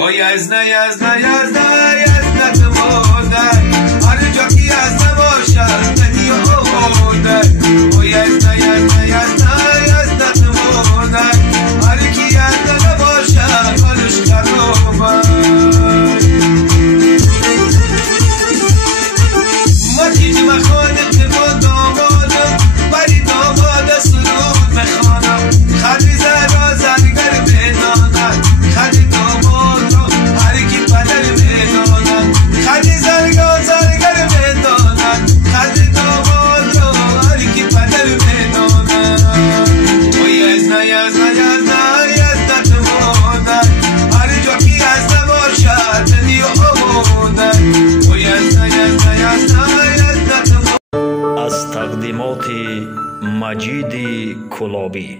O یزنه یزنه یزنه یزنت مادر هر جا که یزنه باشد بدی آماده O یزنه یزنه یزنه یزنت مادر هر کی یزنه نباشد حالش خرابه ما تیجم خانه با دامادم ولی داماد سرود بخوانم خدی زرا زرگر بدانم خدی داماد را هر کی پدر بدانم خدی زرگا زرگر بدانم خدی داماد را هر کی پدر بدانم O یزنه یزنه یزنه یزنت مادر هر جا که یزنه باشد بدی آماده O یزنه یزنه یزنه یزنت مادر از تقدیمات مجید کلابی.